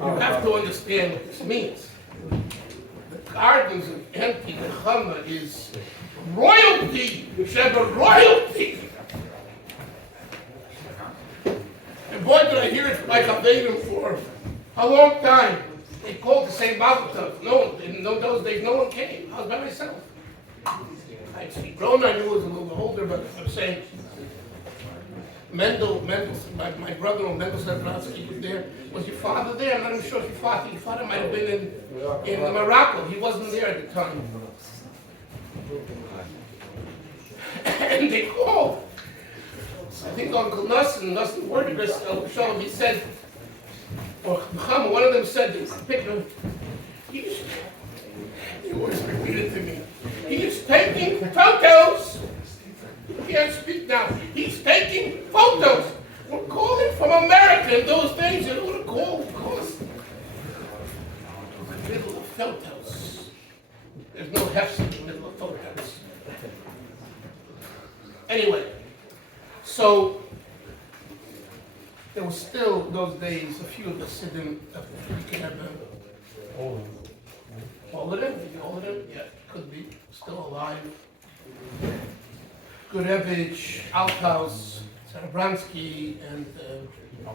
have to understand what this means. The gardens of empty Nechama is royalty, Sheba royalty. And boy, did I hear it like Avedim for a long time. They called to say Mazel Tov. No, in those days, no one came. I was by myself. I'd see grown, I knew I was a little older, but I'm saying, Mendel, my brother, Mendel Sadbratsky was there. Was your father there? I'm not even sure if your father might have been in Morocco. He wasn't there at the time. And they called. I think Uncle Nussin worded this, he said, or Muhammad, one of them said, he always repeated to me, he's taking photos. He can't speak now. He's taking photos. We're calling from America in those days. You know what a call cost? The middle of photos. There's no hefs in the middle of photos. Anyway, so there was still those days a few of the Siddim of the all of them? Yeah, could be. Still alive. Gurevich, Althaus, Zarabransky, and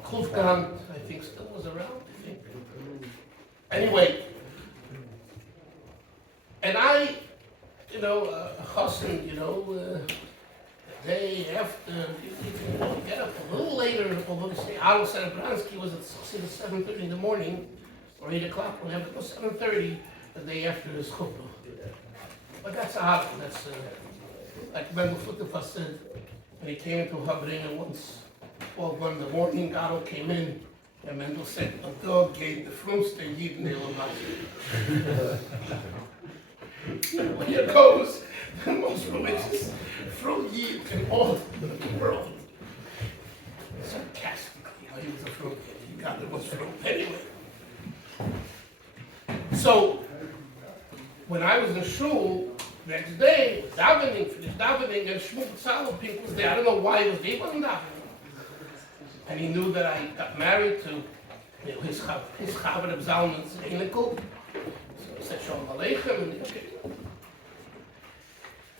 Klufkan, I think, still was around, I think. Anyway, and I, Chassan, the day after, get up a little later, although they say Al Zarabransky was at 7:30 in the morning, or 8 o'clock, whatever, it was 7:30 the day after his chuppah. But that's a habit, that's like Mendel Futterfas said, when he came into Habringa once, 12:01 in the morning, Garo came in, and Mendel said, a dog gave the frumste yid When here goes the most religious frum yid in all the world. Sarcastically, he was a frum yid, he got the most frum anyway. So, when I was in shul, next day, finished davening, and Shmuel Salopink was there. I don't know why he was there, he wasn't davening. And he knew that I got married to his Chabad of Zalman's Einikel. So he said, Shalom Aleichem.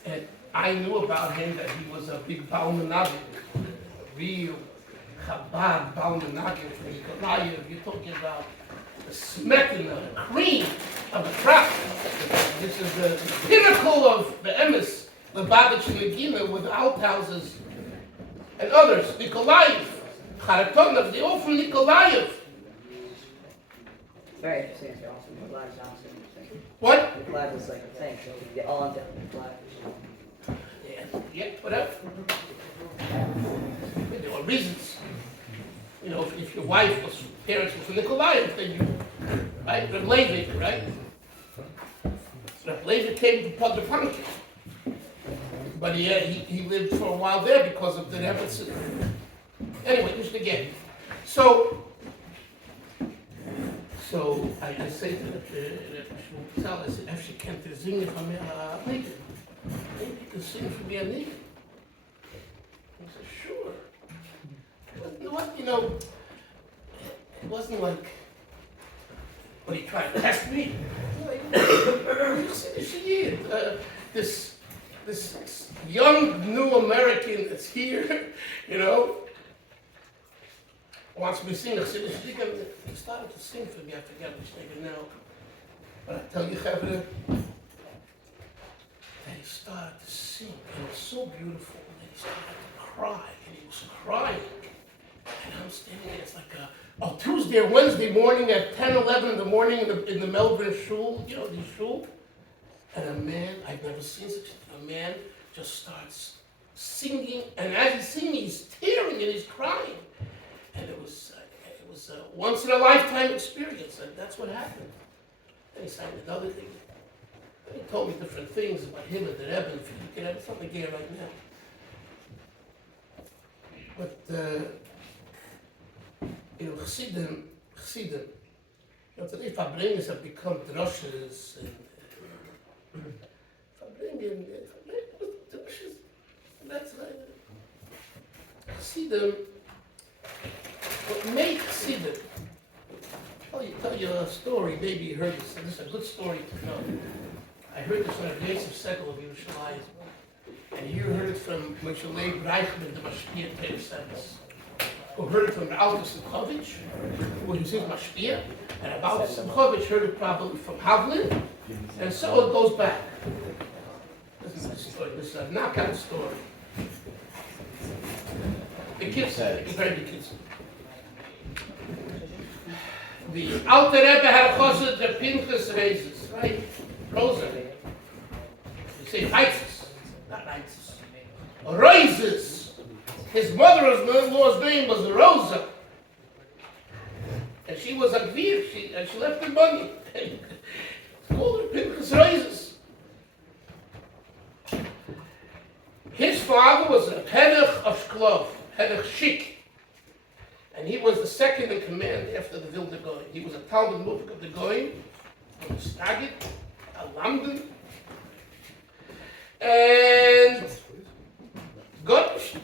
And I knew about him that he was a big Baal Menaged, a real Chabad Baal Menaged from Nikolayev. You're talking about the smetina, the cream of the crop. This is the pinnacle of the emes, the Lubavitch and Nagina with outhouses and others. Nikolayev, Kharatonov, they all from Nikolayev. Very interesting. It's awesome. Nikolaev's awesome. What? Nikolaev was like a thing, so we get all into Nikolaev. Yeah, whatever. There were reasons. If your wife was parents were from Nikolayev, then you, right? Reb Levi, right? Reb Levi came to Podrepanki. But he lived for a while there because of the Rebbetzin. Anyway, just again. So I just say to the Shmuel, I said, if she can't sing it for me, maybe you can sing for me a nigga. He said, sure. It wasn't like, what he tried to test me. This young new American that's here, wants me to sing. I said, he started to sing for me. I forget which nigga now. But I tell you, Chavre, that he started to sing. And it was so beautiful. And he started to cry. And he was crying. And I'm standing there. It's like a Tuesday or Wednesday morning at 10, 11 in the morning in the Melbourne shul, the shul. And a man, I've never seen such a man, just starts singing. And as he's singing, he's tearing and he's crying. And it was a once in a lifetime experience, and that's what happened. And he sang another thing. And he told me different things about him and the Rebbe. If you can have something here right now. But Chassidim, today Fabringas have become drushes and drushes. That's like Chassidim. What made Chassidim? tell you a story. Maybe you heard this. This is a good story to know. I heard this on a Yosef Segal of Yerushalayim. And you heard it from Moshe Leib Reichman, the Mashpia Teves, who heard it from Alka Simchovich, who was his Mashpia, and about Simchovich heard it probably from Havlin, and so it goes back. This is a story. This is a knockout story. The kids, very big kids. The Alter Rebbe had a Chasid, the Pinchas raises, right? Rosa. You say Reitzes, not Reitzes. Raises. His mother-in-law's name was Rosa. And she was a Gvir, and she left her money. It's called her Pinchas raises. His father was a Henech of Shklov, Henech Shik. And he was the second in command after the Vilna Goyim. He was a Talmud Mufik of the Goyim, a Misnaged, a Lamdan. And Gotch,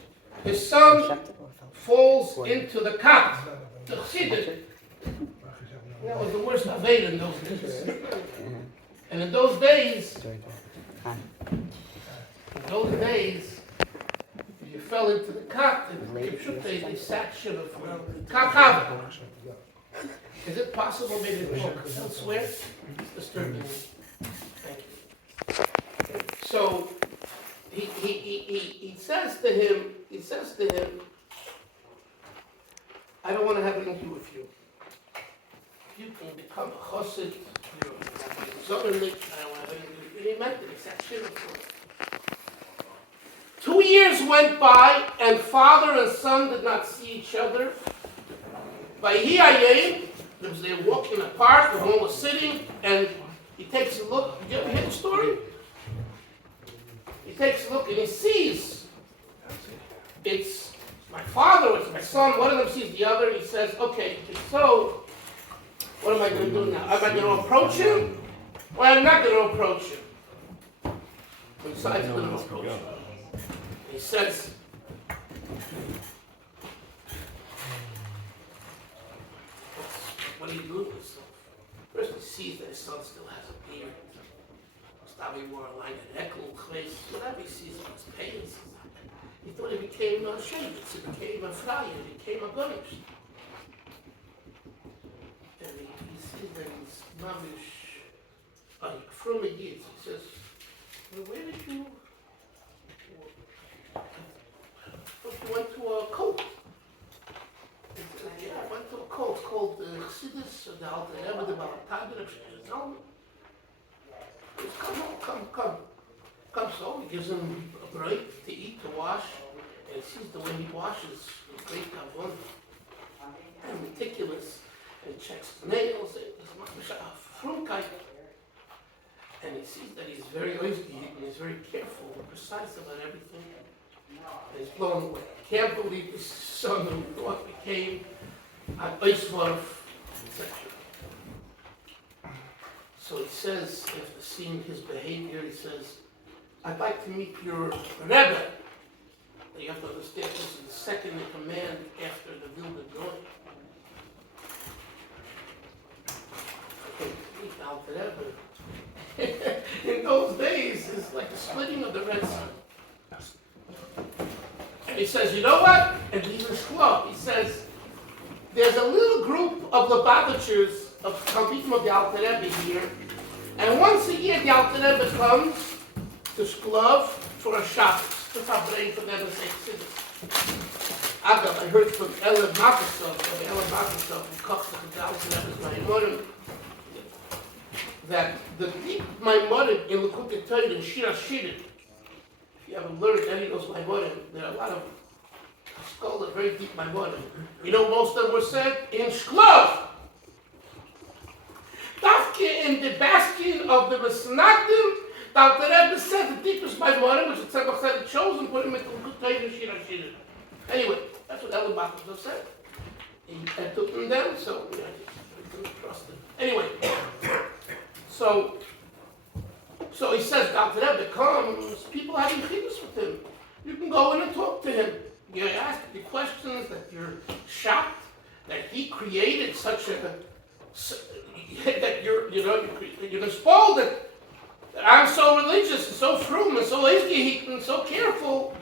his son, falls into the kat, the Chasid. That was the worst Aved in those days. And in those days, if you fell into the kat, they sat shiva for you. Kakav. Is it possible maybe to talk elsewhere? It's disturbing me. Thank you. So he says to him, I don't want to have anything to do with you. You can become a Chasid, you're a Zomerlich, I don't want to have anything to do with you. And he meant it, he sat shiva for it. 2 years went by, and father and son did not see each other. By Hiyayim, they were walking in the park, the one was sitting, and he takes a look. Did you ever hear the story? He takes a look and he sees it's my father, it's my son. One of them sees the other, and he says, okay, so what am I going to do now? Am I going to approach him, or am I not going to approach him? He decides I'm going to approach him. He says, what do you do with himself? First he sees that his son still has a beard. He wore a line of Ekel, Chves, whatever he sees on his pants. He thought he became a Shavitz, he became a Fryer, he became a Gonish. And he sees that he's mamish, from the years. He says, well, where did you went to a cult. He said, yeah, I went to a cult. It's called the Chassidus, the Alter Rebbe, the Balatagir. He says, come. So he gives him a break to eat, to wash, and he sees the way he washes with great kavod and meticulous, and checks the nails, and and he sees that he's very oizky, and he's very careful and precise about everything. And he's blown away. He can't believe his son who thought became an Oisvarf, etc. So he says, after seeing his behavior, he says, I'd like to meet your Rebbe. You have to understand this is the second in command after the Vilna Goyim. Okay, meet the Alter Rebbe. In those days, it's like the splitting of the Red Sea. And he says, you know what? And he's a shklov. He says, there's a little group of Lubavitchers of Talmidim of the Alter Rebbe here, and once a year the Alter Rebbe comes to Shklov for a Shabbos. That's how praying for them to say Chassidus. I heard from Ella Makasov, who kochs the Alter Rebbe's Maimonim, that the deep Maimonim in Lekutei Torah and Shir HaShirim, if you haven't learned any of those Maimonim, there are a lot of scholar, very deep Maimonim. You know, most of them were said in Shklov. Dafke in the bastion of the Misnaged, the Alter Rebbe said the deepest Maimonim, which the Tzemach said, chose and put him into Lekutei and Shir HaShirim. Anyway, that's what Ella Makasov said. He took them down, so I couldn't trust him. Anyway, so he says, Dr. Rebbe comes, people having chidus with him. You can go in and talk to him. You ask the questions that you're shocked that he created such a that you're spoiled that I'm so religious and so frum and so easy and so careful.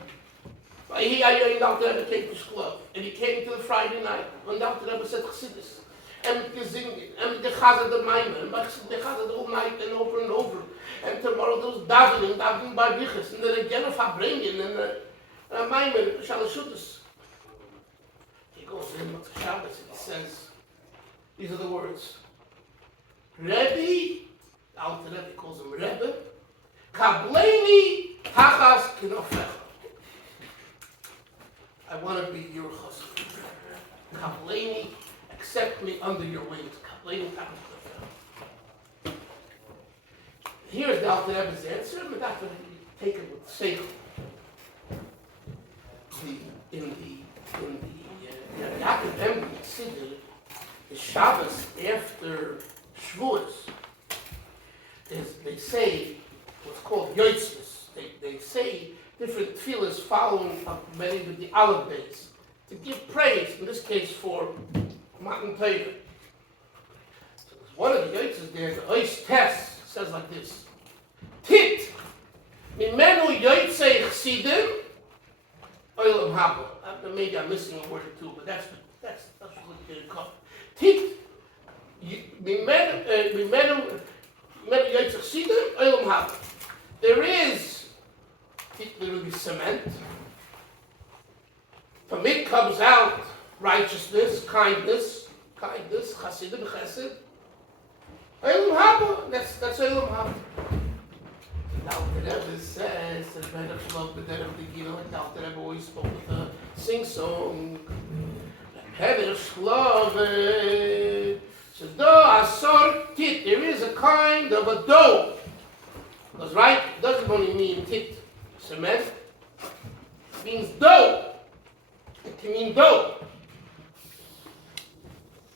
He Dr. Rebbe came to school, and he came to the Friday night, and Dr. Rebbe said Chassidus, and gesingen, and the Chasid the Maimer, and the Chasid all night and over, and tomorrow there was davening by Bichas, and then again of Habringen, and a Maimer, Shalashudas. He goes in with Chabad, and he says, these are the words, Rebbe, Dr. Rebbe calls him Rebbe, Kableini Tachas Kinofecha. I want to be your husband. Kableni, accept me under your wings. Kableni, here's the Alter Rebbe's answer, but that's what he take it with seichel. In the Yaakov Ember Siddur, the Shabbos after Shavuos, they say what's called yoitzvus. They say different tefillahs following up many of the Aleph days to give praise, in this case for Matan Torah. So there's one of the yotzes there, the Ois Tes, says like this: Tit mimenu yotzei chsidim oilam haba. Maybe I'm missing a word or two, but that's what it comes. Tit mimenu yotzei chsidim oilam haba. There will be cement. From it comes out righteousness, kindness, Chasidim, Chesed. Eilam Haba, that's Eilam Haba. Now the Rebbe says, the Rebbe Shalom, the Rebbe Gino, and now the Rebbe always spoke with a sing-song. The Rebbe Shalom says, dough, asor tit, there is a kind of a dough. Because right, it doesn't only mean tit. Cement means dough. It can mean dough.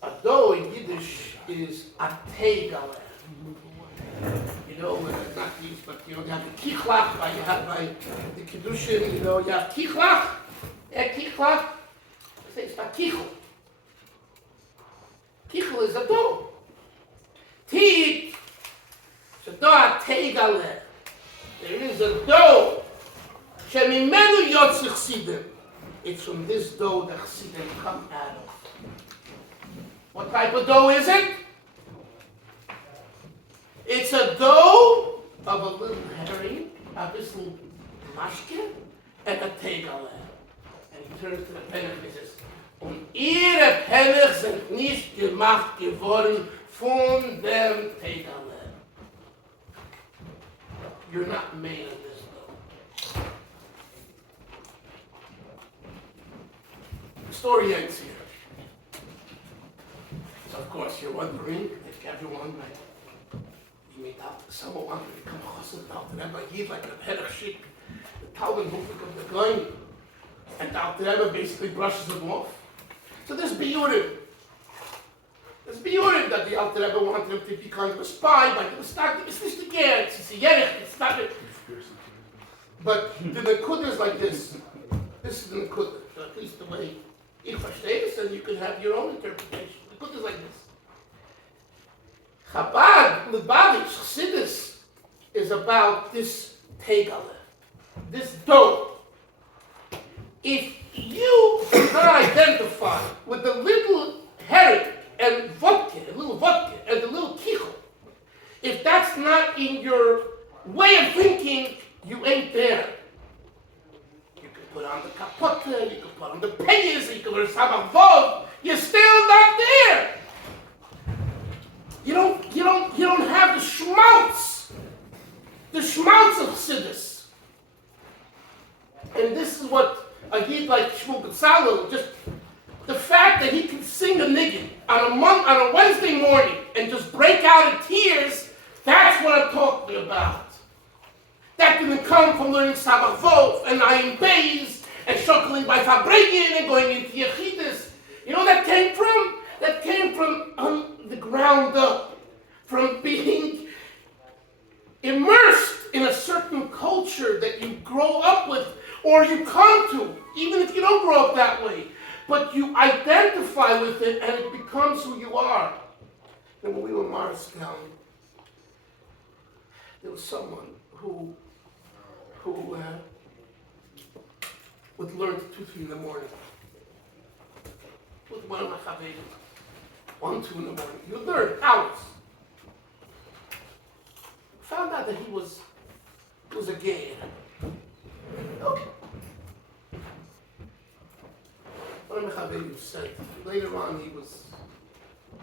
A dough in Yiddish is a teigale. Not these, but you have the kichlach, you have by the kiddushin, you have kichlach. Kichlach, it's a kichel. Kichel is a dough. Tit, it's a dough a teigale. There is a dough. Shemimenu yotzei chsidim. It's from this dough that chsidim come out of. What type of dough is it? It's a dough of a little herring, a little mashke, and a teigale. And he turns to the penach and he says, ihre Penach sind nicht gemacht geworden von dem teigale. You're not made of this dough. The story ends here. So of course you're wondering if everyone you meet out someone wanted to become a chassid out to them, but he's like a Penach shik, the Talmud book of the Goyim, and the Alter Rebbe basically brushes him off. So this biyurim that the Alter Rebbe wanted him to be kind of a spy, but it's not a yerich, it's not a... But the Nekudah is like this. This is the Nekudah, at least the way ich verstehe this, and you can have your own interpretation. The Nekudah is like this. Chabad, Lubavitch, Chassidus is about this teigale, this dough. If you do not identify with the little herring and vodka, a little vodka, and the little kichel, if that's not in your way of thinking, you ain't there. You can put on the kapote, you can put on the payas, you can wear samavod, you're still not there. You don't have the schmaltz of Chassidus. And this is what a yid like Shmuel Betzalel, just the fact that he can sing a niggin on a Wednesday morning and just break out in tears, that's what I'm talking about. That didn't come from learning Sabbath and Ayin Beis and shuckling by Fabregin and going into Yechidus. You know what that came from? That came from the ground up, from being immersed in a certain culture that you grow up with or you come to, even if you don't grow up that way. But you identify with it and it becomes who you are. And when we were in Morristown, there was someone who would learn at 2, 3 in the morning. With one of my chavedim, 1, 2 in the morning. He would learn hours. Found out that he was a gay. Okay. One of my chavedim said later on he was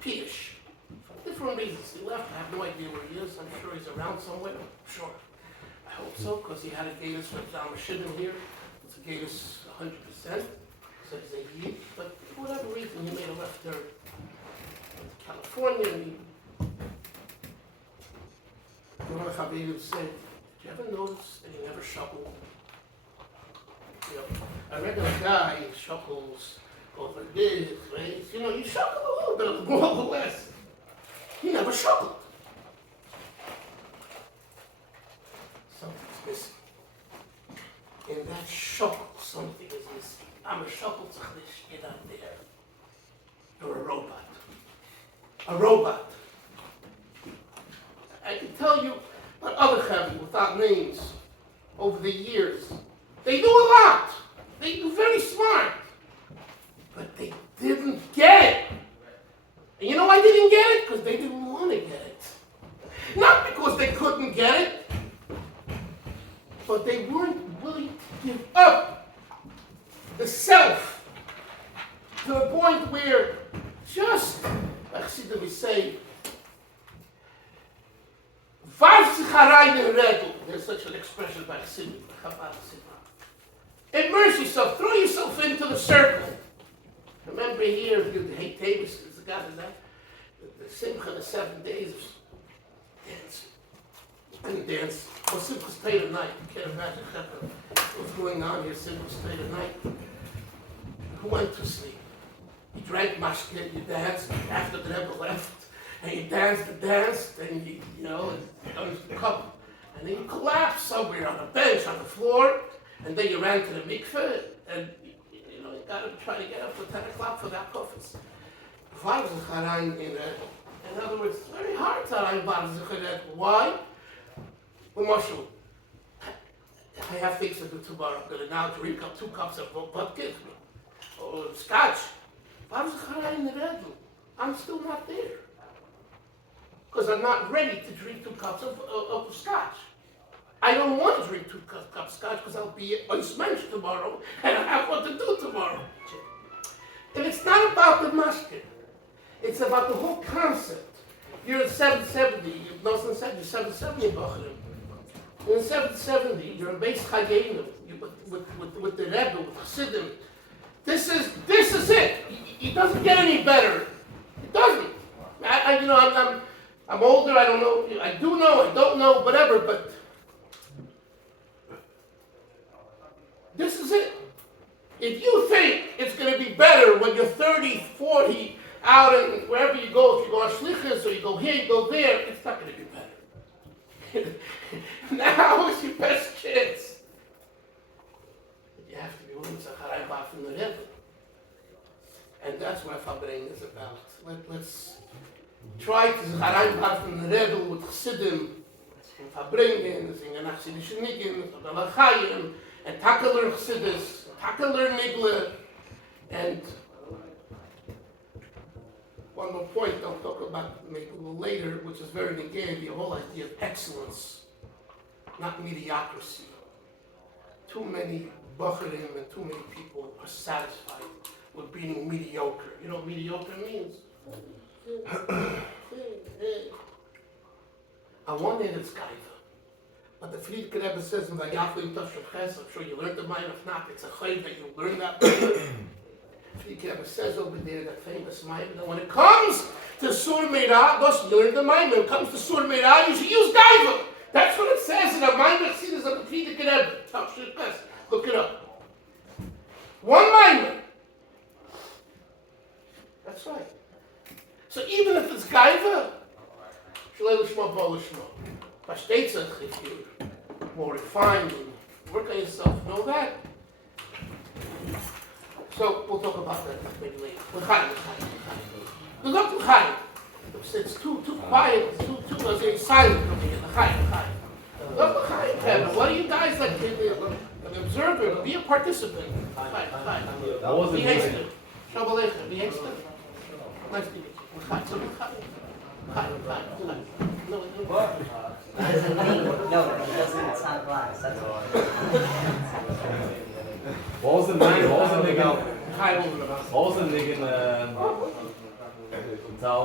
Peish. For different reasons. He left. I have no idea where he is. I'm sure he's around somewhere. I'm sure. I hope so, because he had a gayness from Zalma Shidden here. It's a gayness 100%. So he's a Yid. But for whatever reason, he made a left turn to California. And one of the Chavedim said, did you ever notice that he never shuffled? You know, a regular guy shuffles over this, right? You know, you shuffle a little bit more or less. He never shuffled. Something's missing. In that shuffle, something is missing. I'm a shuffle to get out there. You're a robot. A robot. I can tell you about other Chavedim without names over the years. They do a lot. They do very smart. But they didn't get it. And you know why they didn't get it? Because they didn't want to get it. Not because they couldn't get it, but they weren't willing to give up the self to the point where just, like Chasid we say, there's such an expression by Chasid, Chabad. Immerse yourself, throw yourself into the circle. Remember here, if you hate Teves, there's a guy that the Simcha, the 7 days, dance. You couldn't dance. Well, Simcha stayed at night. You can't imagine what's going on here. Simcha stayed at night. Who went to sleep? You drank mashke, you danced after the Rebbe left, and you danced the dance, and you know, done the cup, and then you collapsed somewhere on a bench, on the floor, and then you ran to the mikveh, and you know, you got to try to get up for 10 o'clock for that kofis. In other words, it's very hard to write. Why? Well, Marshall, I have things to do tomorrow. I'm going to now drink up 2 cups of vodka or scotch. I'm still not there. Because I'm not ready to drink 2 cups of scotch. I don't want to drink 2 cups of scotch because I'll be unsmashed tomorrow and I have what to do tomorrow. And it's not about the mashke. It's about the whole concept. You're at 770. Nosson said you're 770 in Bachrim. You're in 770. You're in Beis Chayenu with the Rebbe, with Chassidim. This is it. It doesn't get any better. It doesn't. I'm older. I don't know. I do know. I don't know. Whatever. But this is it. If you think it's going to be better when you're 30, 40, out and wherever you go, if you go on shlichus or you go here, you go there, it's not going to be better. Now is your best chance. But you have to be willing to charay back from the Rebbe. And that's what Fabrein is about. Let's try to charay back from the Rebbe with Chassidim, and Fabrein, and Nachsidische Nigim, and Alachayim, and Taka learn Chassidus, Taka learn Nigle, and one more point I'll talk about maybe a little later, which is very negated, the whole idea of excellence, not mediocrity. Too many Bacharim and too many people are satisfied with being mediocre. You know what mediocre means? On one hand, it's kaiva. But the Friedrich Rebbe says in the Yachlim Tashon Ches, I'm sure you learned the mind. If not, it's a chayv that you learn that. Friedrich Rebbe says over there, that famous mind, that when it comes to Sur Meirah, you learn the mind. When it comes to Sur Meirah, you should use gaiva. That's what it says in the mind of Chassidus of the Friedrich Rebbe. Tashon Ches. Look it up. One mind. That's right. So even if it's gaiva, Shalei Lishma Bo Lishma. If you're more refined and work on yourself, know that. So we'll talk about that maybe later. The it's too quiet, too silent over here. Look, what are you guys like? An observer, be a participant. That wasn't Be me. hasty. Shalom Aleichem. Be hasty. Nice to meet you. No. He doesn't need, no, he doesn't, it's not glass, that's all. What was the name? What was the nigga? What was the nigga in Tao?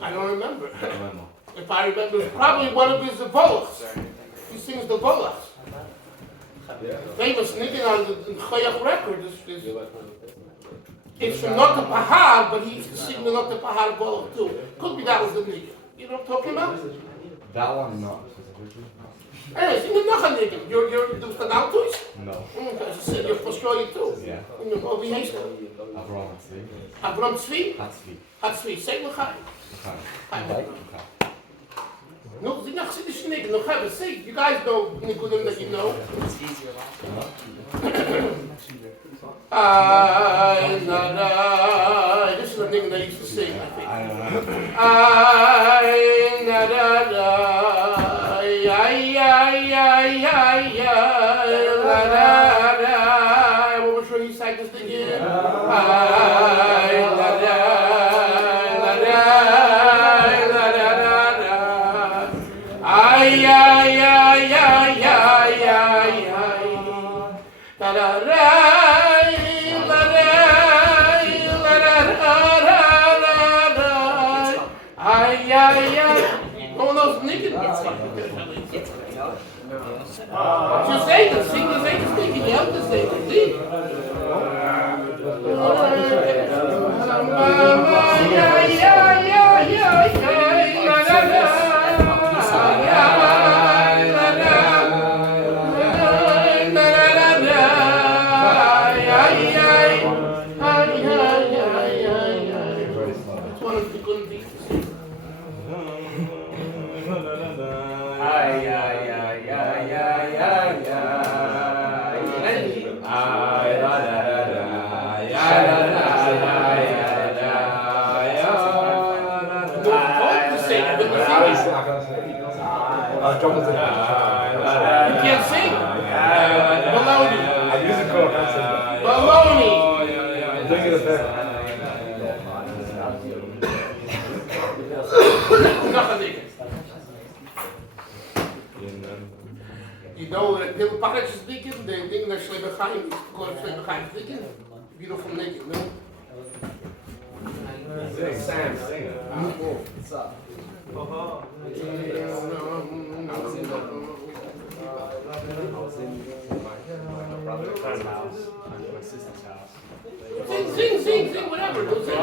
I don't remember. I don't remember. If I remember, it's probably one of his volachs. He sings the volachs. Famous nigga on the Choyach record it's from Not the Pahar, but he used to sing the Not the Pahar volach too. Could be that was the nigga. You know what I'm talking about? That one, not specifically. Anyway, sing the Nacha nigga. You're the Autos? No. You're for sure you too. Yeah. Wie heet dat? Abraham Tzvi. Abraham Tzvi? Hatzvi. Hatzvi. Zeg me ga. Okay. No, the Chasid nigga. No, have a seat. You guys know Nikudim that you know. It's easier. This is a nigga that used to sing, I think. I don't know. What was sure he sang this again? No one knows nigga. Just say this, sing this, ain't this nigga, you have to say this, see? It's one of the good things to sing. You can't sing. Baloney. I'm musical. Baloney. Bring it back. You know that the parents is thinking, they think that Shleber Chaim is called Shleber Chaim thinking. Beautiful nigga, no? Sam, sing it. What's up? I was in my brother's house, my sister's house. Sing, whatever. Don't say